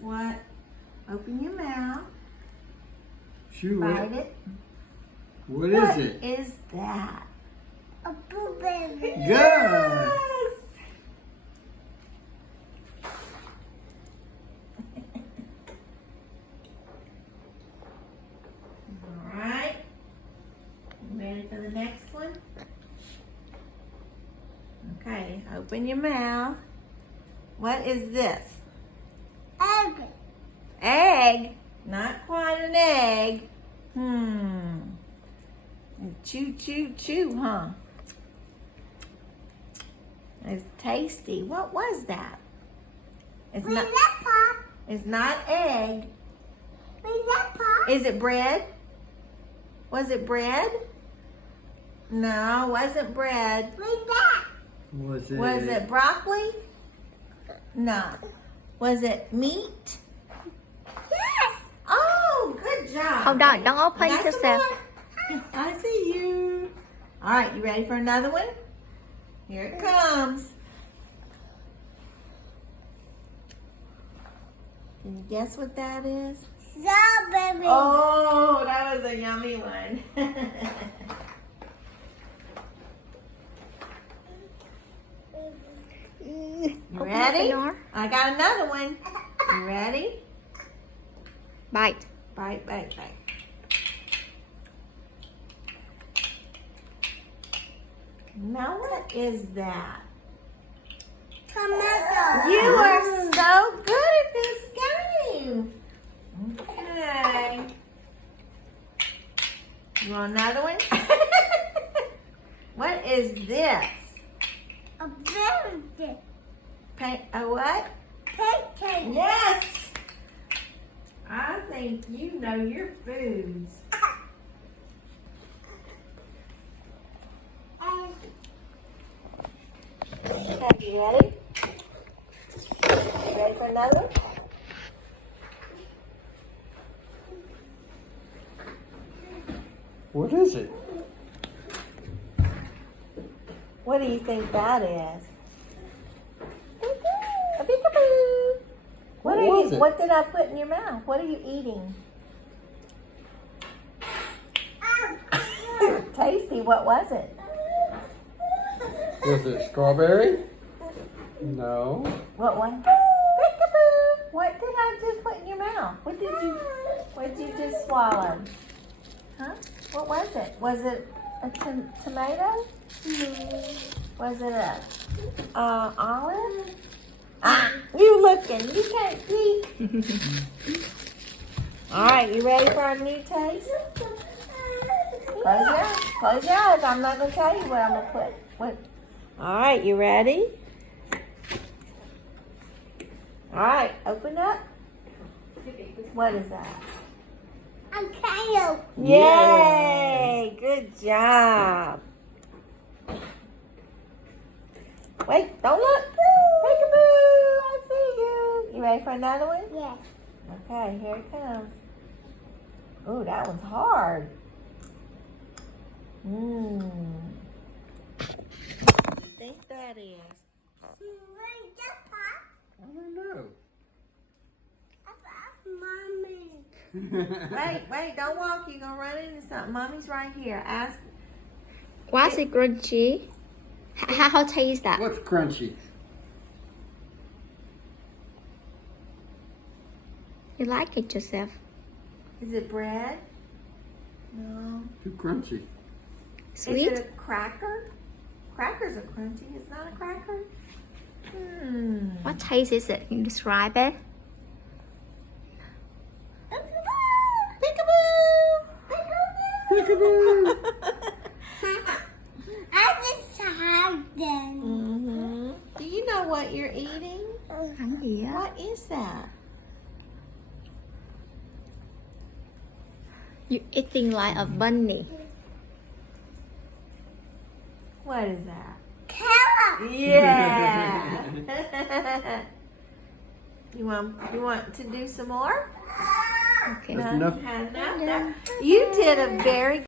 what? Open your mouth. Chew Bite it. it. What is it? What is that? A blueberry. Good. Yes! Alright. Ready for the next one? Okay, open your mouth. What is this? Egg. Egg? Not quite an egg. Chew, chew, chew, huh? It's tasty. What was that? It's Where's not. that pop? It's not egg. Where's that pop? Is it bread? Was it bread? No, it wasn't bread. Where's that? Was it broccoli? No. Was it meat? Yes. Oh, good job. Hold on, don't open That's yourself. the one. I see you. All right, you ready for another one? Here it comes. Can you guess what that is? Strawberry. Oh, that was a yummy one. You ready? I got another one. You ready? Bite. Bite, bite, bite. Now what is that? Tomato. You are so good at this game. Okay. You want another one? What is this? A berry. A what? Pancake. Yes. I think you know your foods. Okay, you ready? Ready for another one? What is it? What do you think that is? A peekaboo. What was it? What did I put in your mouth? What are you eating? Tasty. What was it? Was it strawberry? No. What one? Peekaboo. What did I just put in your mouth? What did you just swallow? Huh? What was it? Was it a tomato? Was it a olive? Ah, you looking. You can't see. All right, you ready for a new taste? Close your eyes. Close your eyes. I'm not going to tell you what I'm going to put. What? All right, you ready? All right, open up. What is that? A coyote. Yay! Good job. Wait, don't look. Peekaboo! I see you. You ready for another one? Yes. Okay, here it comes. Ooh, that one's hard. What do you think that is? Where's that pop? I don't know. Mommy. Wait, don't walk. You're going to run into something. Mommy's right here. Ask. What's it crunchy? How taste that? What's crunchy? You like it, Joseph? Is it bread? No. Too crunchy. Sweet? Is it a cracker? Crackers are crunchy. It's not a cracker. What taste is it? Can you describe it? Peekaboo. I just had them. Do you know what you're eating? Ăn gì á? What is that? You eating like a bunny. What is that? Carrot. Yeah. You want to do some more? Okay. That's enough. Had enough? You did a very